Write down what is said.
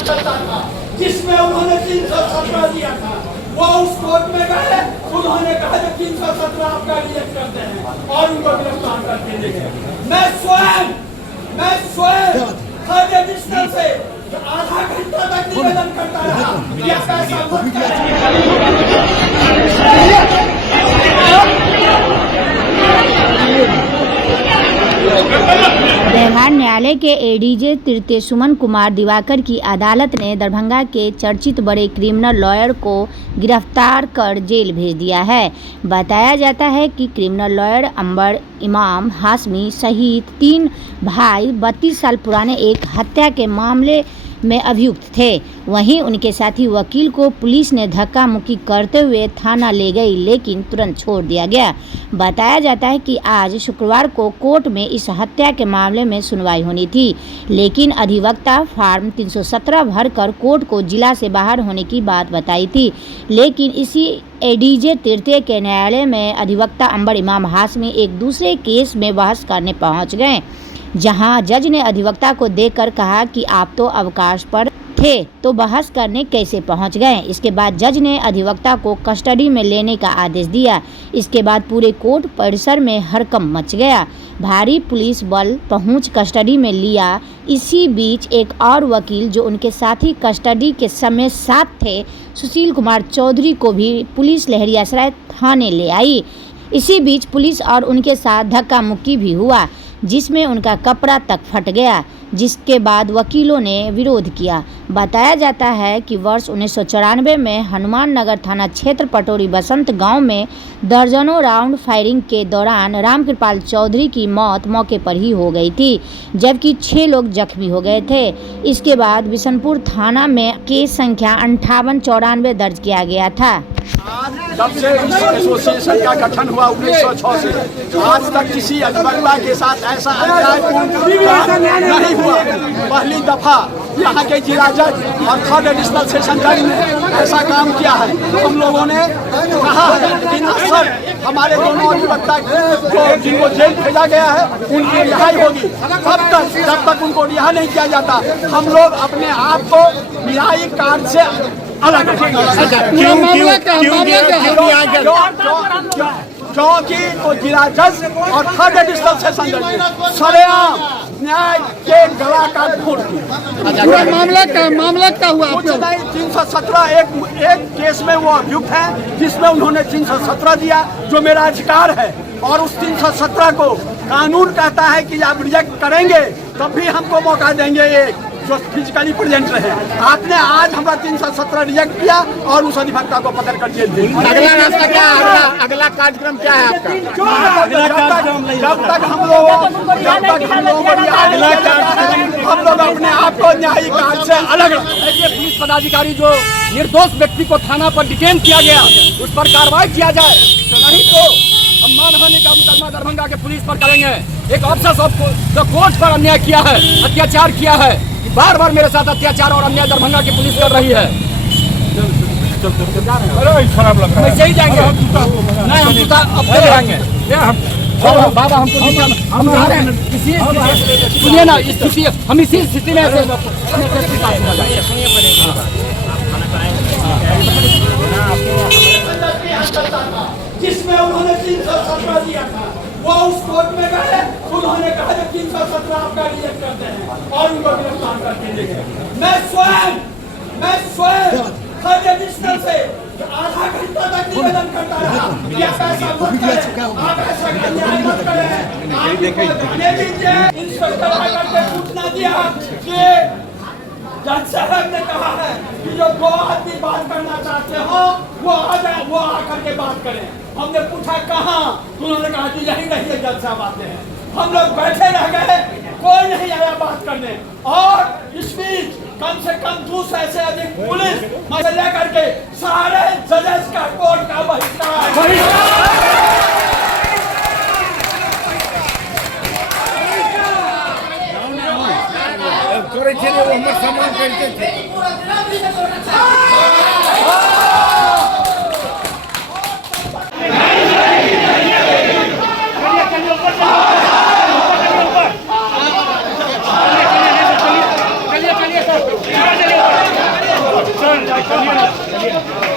चलता था जिसमें उन्होंने 317 दिया था, वो उस कोर्ट में गए, उन्होंने कहा कि 317 आपका रिजेक्ट करते हैं और उनको गिरफ्तार करके ले गए। मैं स्वयं थर्ड एडिशनल से आधा घंटा तक निवेदन करता रहा कि ऐसा मत करें। व्यवहार न्यायालय के एडीजे तृतीय सुमन कुमार दिवाकर की अदालत ने दरभंगा के चर्चित बड़े क्रिमिनल लॉयर को गिरफ्तार कर जेल भेज दिया है। बताया जाता है कि क्रिमिनल लॉयर अंबर इमाम हाशमी सहित 3 भाई 32 साल पुराने एक हत्या के मामले में अभियुक्त थे। वहीं उनके साथी वकील को पुलिस ने धक्का मुक्की करते हुए थाना ले गई, लेकिन तुरंत छोड़ दिया गया। बताया जाता है कि आज शुक्रवार को कोर्ट में इस हत्या के मामले में सुनवाई होनी थी, लेकिन अधिवक्ता फॉर्म 317 भरकर कोर्ट को जिला से बाहर होने की बात बताई थी। लेकिन इसी एडीजे तृतीय के न्यायालय में अधिवक्ता अंबर इमाम हाशमी एक दूसरे केस में बहस करने पहुंच गए, जहां जज ने अधिवक्ता को देखकर कहा कि आप तो अवकाश पर थे तो बहस करने कैसे पहुंच गए। इसके बाद जज ने अधिवक्ता को कस्टडी में लेने का आदेश दिया। इसके बाद पूरे कोर्ट परिसर में हड़कंप मच गया। भारी पुलिस बल पहुंच कस्टडी में लिया। इसी बीच एक और वकील जो उनके साथी कस्टडी के समय साथ थे, सुशील कुमार चौधरी को भी पुलिस लहरियासराय थाने ले आई। इसी बीच पुलिस और उनके साथ धक्का मुक्की भी हुआ, जिसमें उनका कपड़ा तक फट गया, जिसके बाद वकीलों ने विरोध किया। बताया जाता है कि वर्ष 1994 में हनुमान नगर थाना क्षेत्र पटोरी बसंत गांव में दर्जनों राउंड फायरिंग के दौरान रामकृपाल चौधरी की मौत मौके पर ही हो गई थी, जबकि 6 लोग जख्मी हो गए थे। इसके बाद बिशनपुर थाना में केस संख्या 5894 दर्ज किया गया था। जब से इस एसोसिएशन का गठन हुआ 1906 से आज तक किसी अधिवक्ता के साथ ऐसा अन्यायपूर्ण नहीं हुआ। पहली दफा यहाँ के जिला जज और थर्ड एडिशनल सेशन जज ने ऐसा काम किया है। हम लोगों ने कहा है कि अक्सर हमारे दोनों अधिवक्ता को जिनको जेल भेजा गया है उनकी रिहाई होगी। तब तक जब तक उनको रिहा नहीं किया जाता हम लोग अपने आप को रिहाई कार्ड से अलग क्योंकि वो जिला जज और थर्ड एडिशनल सेशन जज सरेआम न्याय के गला काट फोड़ दिया। मामला क्या हुआ? कुछ नहीं, 317 एक केस में वो अभियुक्त है जिसमें उन्होंने 317 दिया जो मेरा अधिकार है, और उस 317 को कानून कहता है कि आप रिजेक्ट करेंगे तब भी हमको मौका देंगे एक जो फिजिकली प्रेजेंट रहे। आपने आज हमारा 317 रिजेक्ट किया और उस अधिवक्ता को पकड़ कर जेल दिया। अगला रास्ता क्या है? अगला कार्यक्रम क्या है आपका? जब तक हम लोग अपने आप को न्यायिक कार्ड से अलग रखेंगे। पुलिस पदाधिकारी जो निर्दोष व्यक्ति को थाना पर डिटेन किया गया उस पर कार्रवाई किया जाए, नहीं तो हम मानहानि का मुकदमा दरभंगा के पुलिस पर करेंगे। एक अफसर जो कोर्ट पर अन्याय किया है, अत्याचार किया है, बार बार मेरे साथ अत्याचार और अन्याय दरभंगा की पुलिस कर रही है। वैसे ही जाएंगे नहीं, हम जूता अब जाएंगे। बाबा हमको हम सुनिए ना, स्थिति हम इसी स्थिति में जिसमें उन्होंने 317 दिया था, वो उस कोर्ट में गए, उन्होंने कहा कि 317 आपका रिजेक्ट करते हैं और उनको गिरफ्तार करके ले गए। मैं स्वयं थर्ड एडिशनल से आधा घंटा तक निवेदन करता रहा कि आप ऐसा मत करें, आप ऐसा अन्याय मत करें। इंस्पेक्टर आकर के सूचना दिया कि जज साहब ने कहा है कि जो 2 आदमी बात करना चाहते हो वो आ जाए, वो आकर के बात करें। हमने पूछा कहाँ, उन्होंने कहा कि यही नहीं है, जज साहब आते हैं। हम लोग बैठे रह गए, कोई नहीं आया बात करने, और इस बीच कम से कम 200 से अधिक पुलिस लेकर के सारे जजेस का कोर्ट का बहिष्कार सम्मान करते थे। चलिए कहा